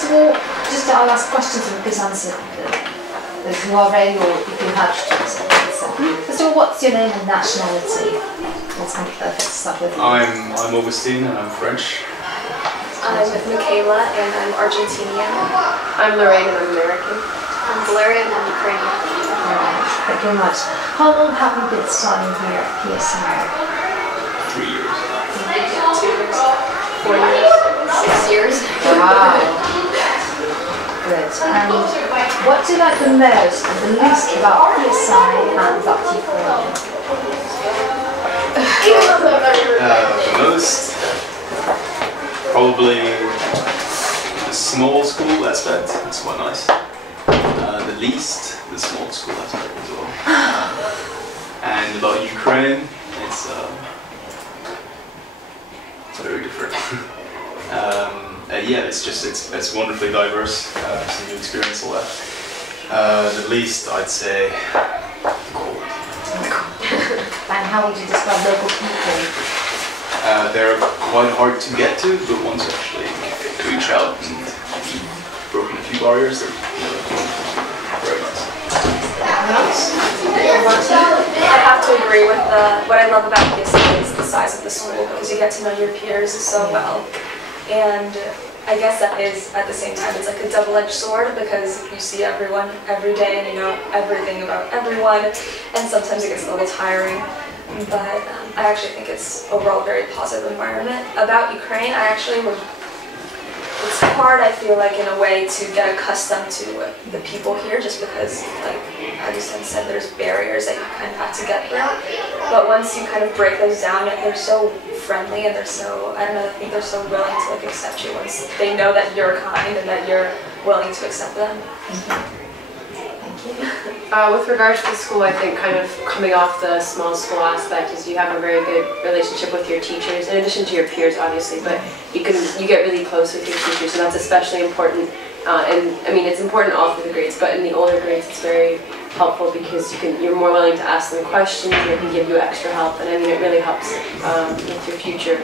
first of all, just I'll ask questions and please answer those who are ready or if you have to. First of all, what's your name and nationality? That's kind of perfect to start with. I'm Augustine and I'm French. I'm Michaela and I'm Argentinian. I'm Lorraine and I'm American. I'm Valeria and I'm Ukrainian. Alright, thank you very much. How long have you been studying here at PSI? 3 years. 2 years. 4 years. 6 years. Wow. Good. And what do you like the most and the least about PSI and about Ukraine? The most, probably the small school aspect. It's quite nice. The least, the small school aspect as well. And about Ukraine, it's very different. Yeah, it's wonderfully diverse. So you experience all that. The least, I'd say, cold. And how would you describe local people? They're quite hard to get to, but once you actually reach out and you've broken a few barriers, they're very nice. I have to agree with what I love about PSI is the size of the school, because you get to know your peers so well. And I guess that is, at the same time, it's like a double-edged sword, because you see everyone every day and you know everything about everyone, and sometimes it gets a little tiring. But I actually think it's overall a very positive environment. About Ukraine, it's hard, I feel like, in a way, to get accustomed to the people here, just because, like Augustine said, there's barriers that you kind of have to get through. But once you kind of break those down, they're so friendly and they're so, I don't know, I think they're so willing to like accept you once they know that you're kind and that you're willing to accept them. With regards to the school, I think kind of coming off the small school aspect is you have a very good relationship with your teachers, in addition to your peers, obviously, but you get really close with your teachers, and that's especially important. And I mean, it's important all through the grades, but in the older grades, it's very helpful because you're more willing to ask them questions, and they can give you extra help, and I mean, it really helps with your future.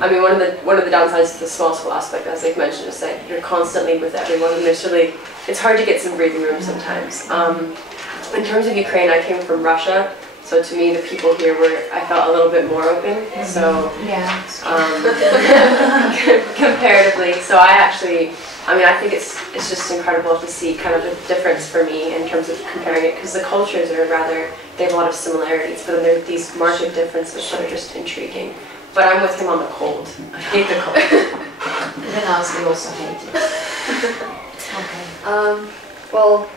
I mean, one of the downsides to the small school aspect, as I've mentioned, is that you're constantly with everyone, and it's hard to get some breathing room sometimes. In terms of Ukraine, I came from Russia, so to me, the people here I felt a little bit more open. So yeah, comparatively, so I think it's just incredible to see kind of the difference for me in terms of comparing it, because the cultures are they have a lot of similarities, but then there are these marked differences that are just intriguing. But I'm with him on the cold. I hate the cold. Then we also hate it. Okay. Well,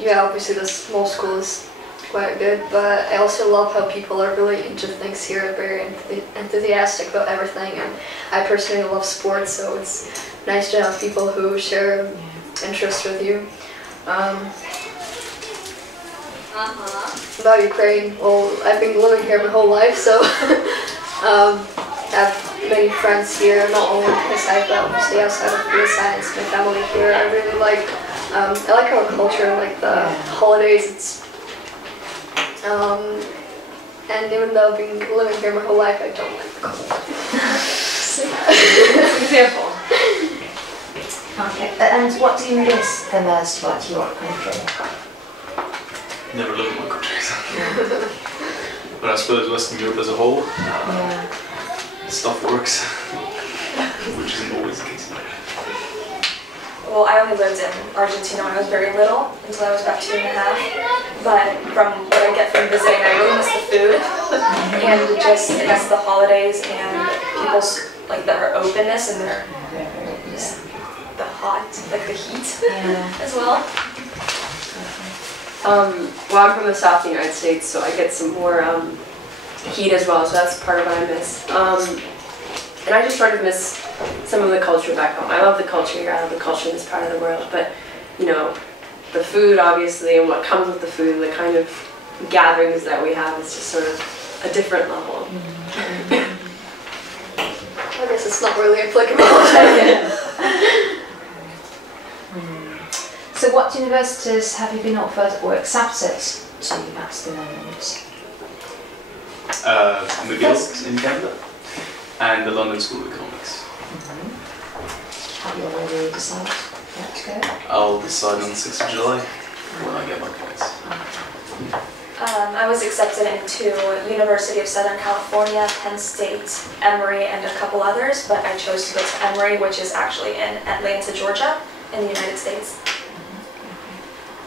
yeah, obviously the small school is quite good, but I also love how people are really into things here, very enthusiastic about everything, and I personally love sports, so it's nice to have people who share interests with you. About Ukraine, well, I've been living here my whole life, so I have many friends here, not only in PSI, but obviously outside of PSI, and my family here. I like our culture, like the holidays. And even though I've been living here my whole life, I don't like the cold. Example. Okay, and what do you miss the most about your country? Never lived in my country. But I suppose Western Europe as a whole, stuff works, which isn't always the case. Well, I only lived in Argentina when I was very little, until I was about 2 1/2. But from what I get from visiting, I really miss the food, and just, I guess, the holidays, and people's, like, their openness, and their, just the hot, like the heat as well. Well, I'm from the South of the United States, so I get some more heat as well, so that's part of what I miss. And I just sort of miss some of the culture back home. I love the culture here, I love the culture in this part of the world, but, you know, the food, obviously, and what comes with the food, the kind of gatherings that we have, is just sort of a different level. I guess it's not really applicable. So what universities have you been offered or accepted to at the moment? McGill in Canada and the London School of Economics. Have you already decided? to go? I'll decide on the 6th of July when I get my points. I was accepted into University of Southern California, Penn State, Emory, and a couple others, but I chose to go to Emory, which is actually in Atlanta, Georgia, in the United States.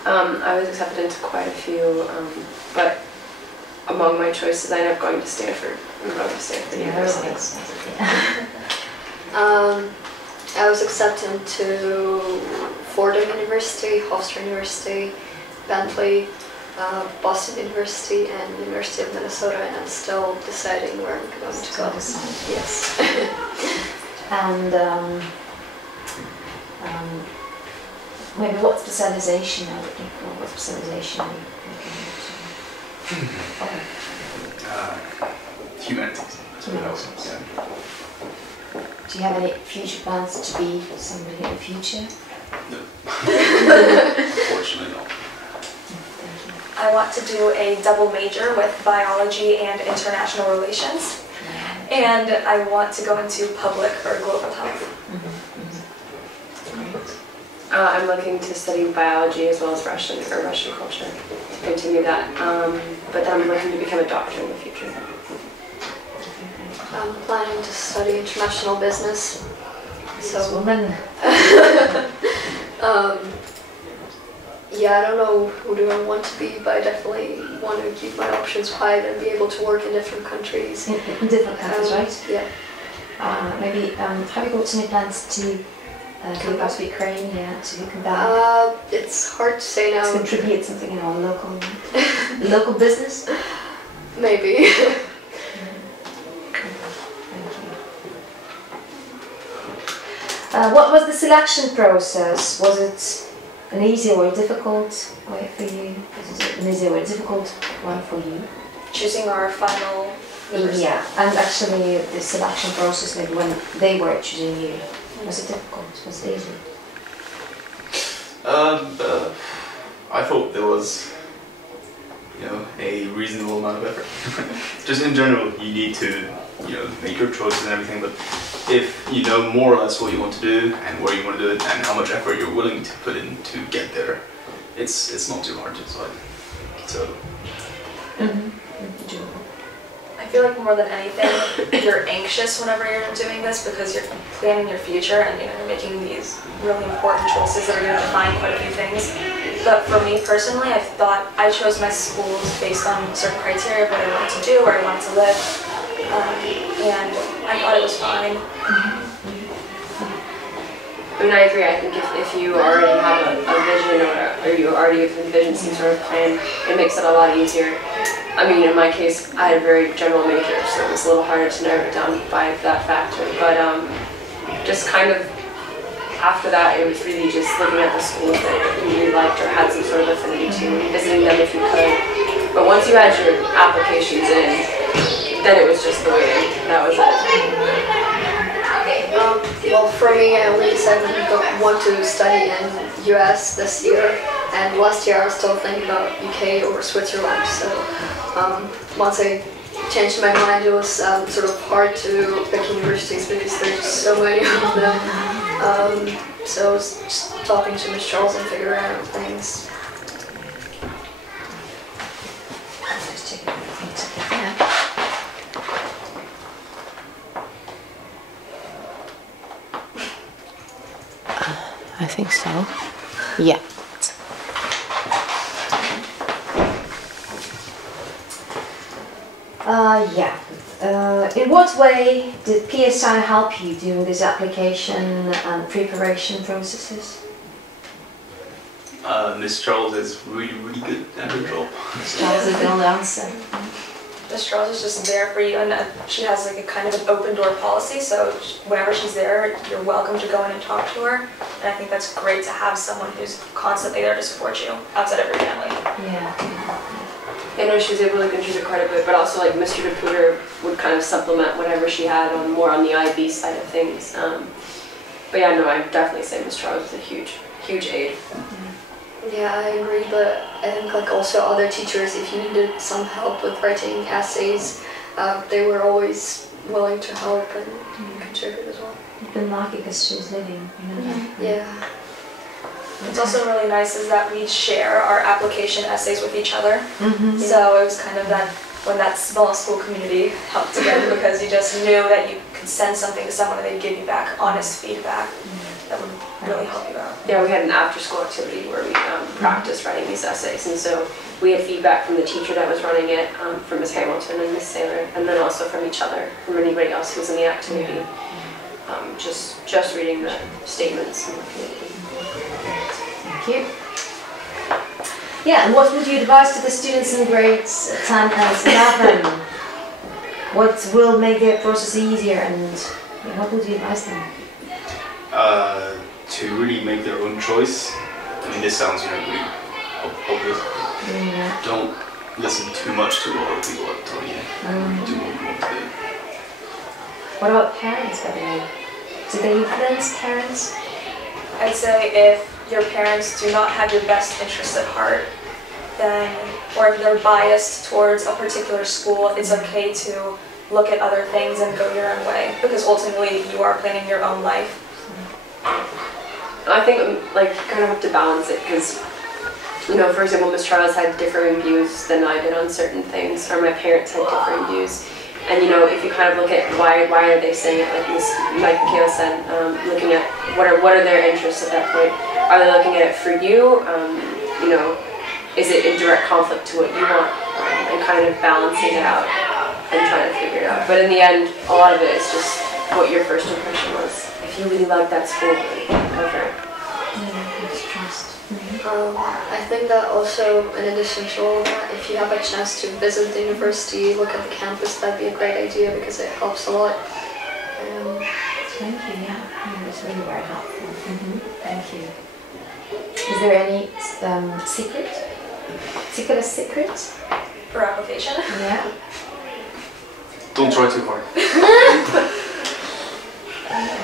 I was accepted into quite a few, but among my choices, I ended up going to Stanford. I'm going to Stanford University. I was accepted into Fordham University, Hofstra University, Bentley, Boston University, and University of Minnesota, and I'm still deciding where I'm going to go. Yes. And maybe what specialization are you looking for? What specialization are you looking into? Humanities. Humanities. Yeah. Do you have any future plans to be somebody in the future? No. Fortunately not. I want to do a double major with biology and international relations, and I want to go into public or global health. I'm looking to study biology as well as Russian culture to continue that. But then I'm looking to become a doctor in the future. I'm planning to study international business. So, woman. yeah, I don't know who do I want to be, but I definitely want to keep my options wide and be able to work in different countries. In different countries, right? Yeah. Maybe have you got any plans to go back to Ukraine? Yeah, to come back. It's hard to say now. To contribute something in our local business. Maybe. What was the selection process? Was it an easy or a difficult way for you? Was it an easy or a difficult one for you? Choosing our final members. Yeah, and actually the selection process, maybe when they were choosing you, was it difficult? Was it easy? I thought there was, a reasonable amount of effort. Just in general, you need to, make your choices and everything, but if you know more or less what you want to do and where you want to do it and how much effort you're willing to put in to get there, it's not too hard to decide. So. I feel like more than anything, you're anxious whenever you're doing this because you're planning your future and you're making these really important choices that are going to define quite a few things. But for me personally, I chose my schools based on certain criteria of what I wanted to do, where I wanted to live, and I thought it was fine. I mean, I agree. I think if you already have a vision or you already have envisioned some sort of plan, it makes it a lot easier. I mean, in my case, I had a very general major, so it was a little harder to narrow it down by that factor. But just kind of after that, it was really just looking at the schools that you really liked or had some sort of affinity to, and visiting them if you could. But once you had your applications in, then it was just the waiting. That was it. Well, for me, I only decided I want to study in US this year, and last year I was still thinking about UK or Switzerland. So once I changed my mind, it was sort of hard to pick universities because there's so many of them. So I was just talking to Miss Charles and figuring out things. I think so. Yeah. In what way did PSI help you during this application and preparation processes? Miss Charles is really good at her job. Miss Charles is the only answer. Miss Charles is just there for you, and she has like a kind of an open door policy, so whenever she's there, you're welcome to go in and talk to her. And I think that's great to have someone who's constantly there to support you outside of your family. Yeah. I know she was able to contribute quite a bit, but also like Mr. DePuter would kind of supplement whatever she had on more on the IB side of things. But yeah, no, I'd definitely say Miss Charles was a huge aid. Yeah, I agree, but I think like also other teachers, if you needed some help with writing essays, they were always willing to help and contribute as well. You've been lucky because she was living, you know. Yeah. What's also really nice is that we share our application essays with each other. So it was kind of that when that small school community helped together because you just knew that you could send something to someone and they'd give you back honest feedback that would really help you out. Yeah, we had an after-school activity where we practiced writing these essays, and so we had feedback from the teacher that was running it, from Ms. Hamilton and Ms. Saylor, and then also from each other, from anybody else who was in the activity. Just reading the statements in the community. Thank you. Yeah, and what would you advise to the students in grades 10 and 11? What will make their process easier, and what would you advise them? To really make their own choice. I mean, this sounds really obvious. Yeah. Don't listen too much to what other people are telling you. Do what you want to do. What about parents, by the way? Do they influence parents? I'd say if your parents do not have your best interests at heart, then, or if they're biased towards a particular school, it's okay to look at other things and go your own way, because ultimately you are planning your own life. I think you kind of have to balance it because, for example, Ms. Charles had differing views than I did on certain things, or my parents had differing views. And if you kind of look at why are they saying it, like Michaela said, looking at what are their interests at that point. Are they looking at it for you? Is it in direct conflict to what you want? And kind of balancing it out and trying to figure it out. But in the end, a lot of it is just what your first impression was. If you really like that school, go for it. Trust. I think that also, in addition to all of that, if you have a chance to visit the university, look at the campus, that'd be a great idea because it helps a lot. Thank you, yeah. It's really very helpful. Thank you. Is there any particular secret? For application? Yeah. Don't try too hard.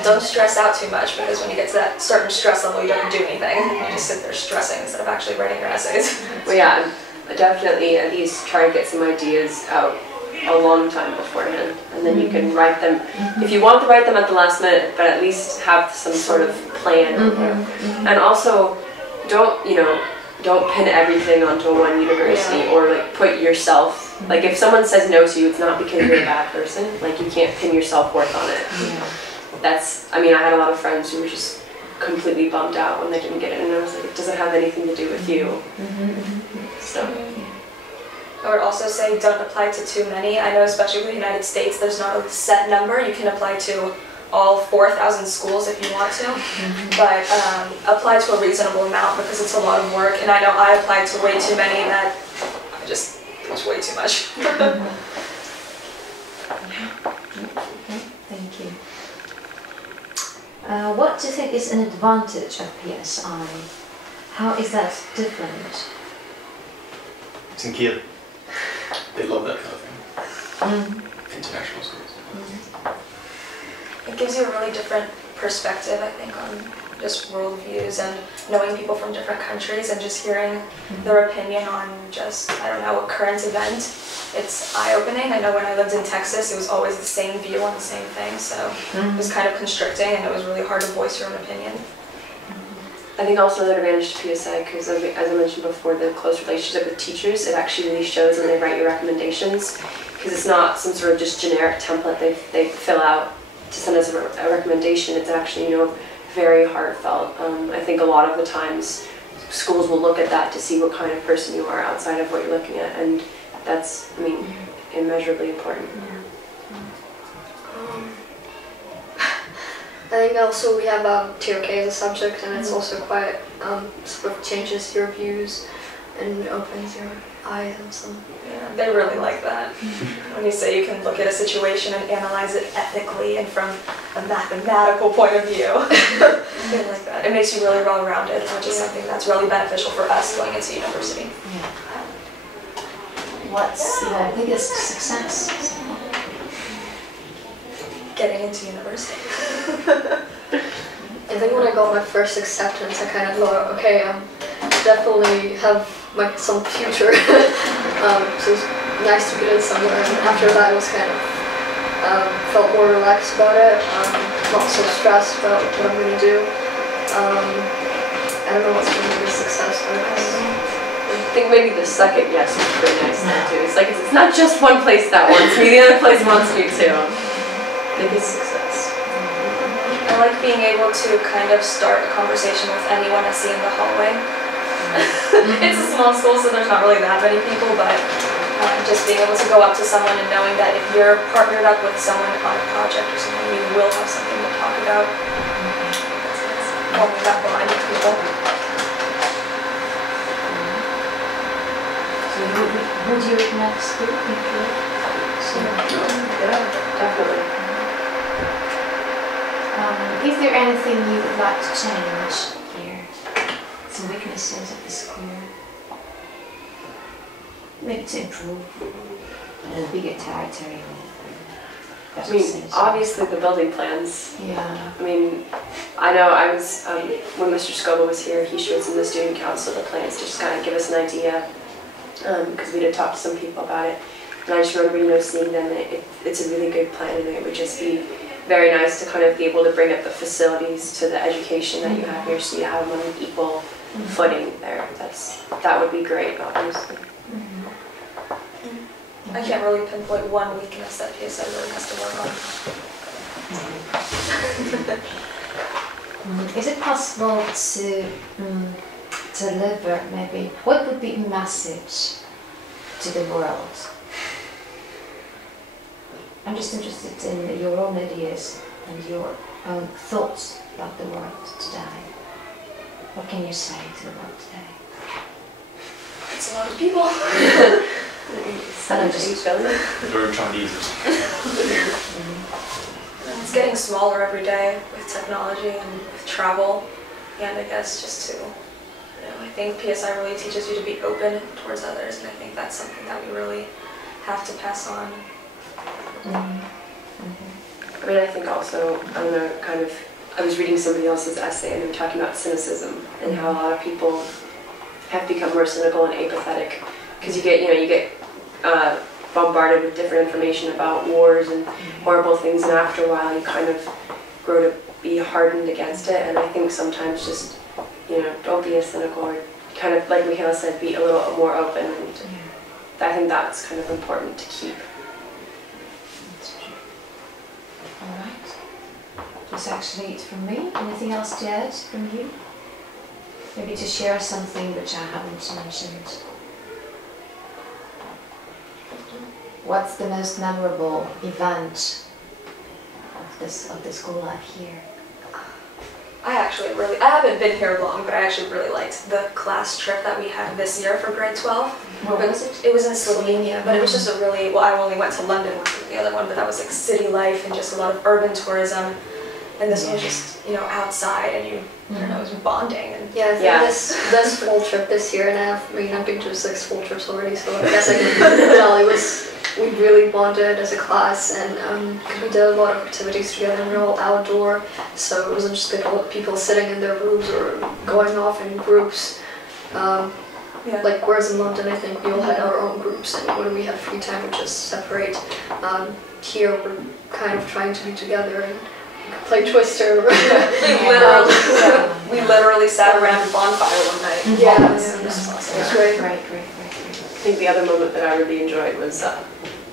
Don't stress out too much, because when you get to that certain stress level, you don't do anything. You just sit there stressing instead of actually writing your essays. Well, yeah, definitely at least try to get some ideas out a long time beforehand, and then you can write them. If you want to write them at the last minute, but at least have some sort of plan. And also, don't pin everything onto one university or put yourself. Like if someone says no to you, it's not because you're a bad person. You can't pin your self-worth on it. I had a lot of friends who were just completely bummed out when they didn't get it, and I was like, it doesn't have anything to do with you. So. I would also say don't apply to too many. I know especially in the United States, there's not a set number. You can apply to all 4,000 schools if you want to, but apply to a reasonable amount because it's a lot of work. And I know I applied to way too many, and that it was way too much. Thank you. What do you think is an advantage of PSI? How is that different? It's in Kyiv. They love that kind of thing. International schools. It gives you a really different perspective, I think, on just worldviews and knowing people from different countries and just hearing their opinion on just, a current event. It's eye-opening. I know when I lived in Texas, it was always the same view on the same thing, so it was kind of constricting and it was really hard to voice your own opinion. I think also an advantage to PSI, because as I mentioned before, the close relationship with teachers, it actually really shows when they write your recommendations, because it's not some sort of just generic template they fill out to send us a recommendation. It's actually, very heartfelt. I think a lot of the times schools will look at that to see what kind of person you are outside of what you're looking at, and that's, immeasurably important. I think also we have TOK as a subject, and it's also quite sort of changes your views and opens your eyes and some. Yeah, they really like that. When you say you can look at a situation and analyze it ethically and from a mathematical point of view. They like that. It makes you really well-rounded, which is something that's really beneficial for us going into university. What's your biggest success? Getting into university. I think when I got my first acceptance, I kind of thought, okay, definitely have some future. So it's nice to get in somewhere. And after that, it was kind of felt more relaxed about it, not so stressed about what I'm going to do. I don't know what's going success. I think maybe the second yes was pretty nice there too. It's like it's not just one place that wants me, the other place wants me too. Biggest success. I like being able to kind of start a conversation with anyone I see in the hallway. It's a small school, so there's not really that many people, but just being able to go up to someone and knowing that if you're partnered up with someone on a project or something, you will have something to talk about. Forming that bond with people. So who do you recommend to school? Yeah, definitely. Is there anything you would like to change here? Some weaknesses of the school? Maybe to improve in a bigger territory. I mean, obviously the building plans. Yeah. I mean, I know I was, when Mr. Scoba was here, he showed some of the student council the plans to just kind of give us an idea, because we did talk to some people about it. And I just remember, seeing them, it's a really good plan, and it would just be very nice to kind of be able to bring up the facilities to the education that you have here, so you have them on an equal footing there. That would be great, obviously. I can't really pinpoint one weakness that PSI really has to work on. Is it possible to deliver maybe, what would be a message to the world? I'm just interested in your own ideas and your own thoughts about the world today. What can you say to the world today? It's a lot of people. We're trying to use it. It's getting smaller every day with technology and with travel, and I guess just to, I think PSI really teaches you to be open towards others, and I think that's something that we really have to pass on. I mean, I think also, I don't know, I was reading somebody else's essay and they were talking about cynicism and how a lot of people have become more cynical and apathetic because you get bombarded with different information about wars and horrible things, and after a while you kind of grow to be hardened against it. And I think sometimes just, don't be as cynical, or kind of, like Michaela said, be a little more open, and I think that's kind of important to keep. Alright. That's actually it from me. Anything else to add from you? Maybe to share something which I haven't mentioned. What's the most memorable event of the school life here? I haven't been here long, but I actually really liked the class trip that we had this year for grade 12. Where was it? It was in Slovenia, but it was just a really, I only went to London, which was the other one, but that was like city life and just a lot of urban tourism. And this one was just, outside, and it was bonding. And yeah, I think this fall trip this year, and I've been to 6 fall trips already, so I guess I can tell we really bonded as a class, and we did a lot of activities together, and we were all outdoor, so it wasn't just people sitting in their rooms or going off in groups. Like whereas in London, I think we all had our own groups, and when we had free time, we just separate. Here, we're kind of trying to be together and play Twister. We literally sat around a bonfire one night. Yeah, it was awesome. It's great. Great. I think the other moment that I really enjoyed was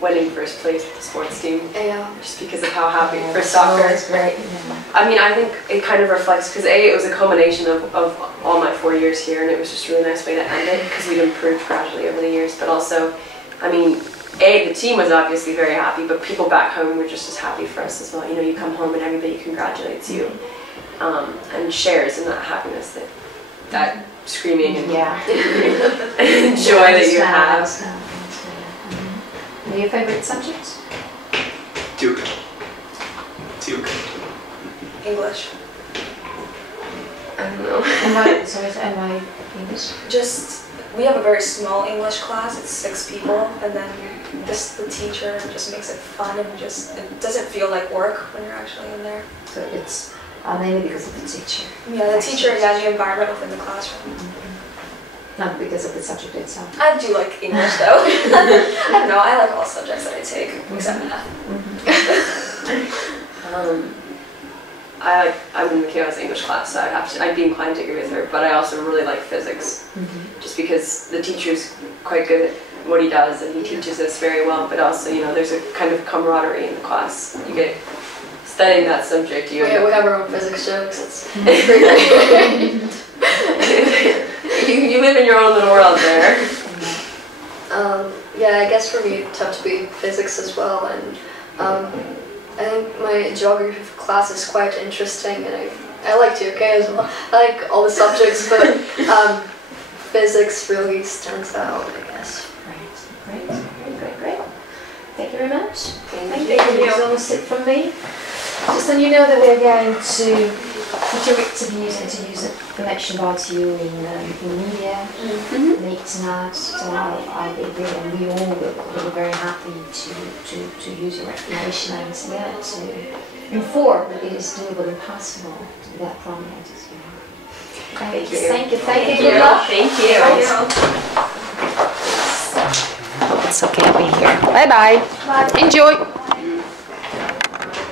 winning first place with the sports team. Yeah. Just because of how happy for soccer. It's great. Yeah. I mean, I think it kind of reflects, because it was a culmination of all my 4 years here, and it was just a really nice way to end it, because we'd improved gradually over the years. But also, I mean, the team was obviously very happy, but people back home were just as happy for us as well. You come home and everybody congratulates you, and shares in that happiness, that screaming and joy that you have. Your favorite subject? Duke. English. I don't know. Am I English? We have a very small English class, it's 6 people, and then the teacher just makes it fun, and it doesn't feel like work when you're actually in there. So it's mainly because of the teacher. Yeah, the teacher and the environment within the classroom. Not because of the subject itself. I do like English though. I don't know, I like all subjects that I take, except math. I'm in Michaela's English class, so I'd be inclined to agree with her, but I also really like physics, just because the teacher's quite good at what he does, and he teaches us very well, but also, you know, there's a kind of camaraderie in the class. You get, studying that subject, we have our own physics jokes, it's pretty great. you live in your own little world there. Yeah, I guess for me it turned to be physics as well, and I think my geography class is quite interesting, and I like TOK as well. I like all the subjects, but physics really stands out, I guess. Great. Thank you very much. Thank you. That's almost it from me. Just so you know that we're going to put your interviews and connection about you in media late tonight. So I'll be there, and we all will be very happy to use your information and to inform that it is doable and possible to be that prominent as you are. Thank you. Good luck. Thank you. It's okay, I'll be here. Bye-bye. Enjoy.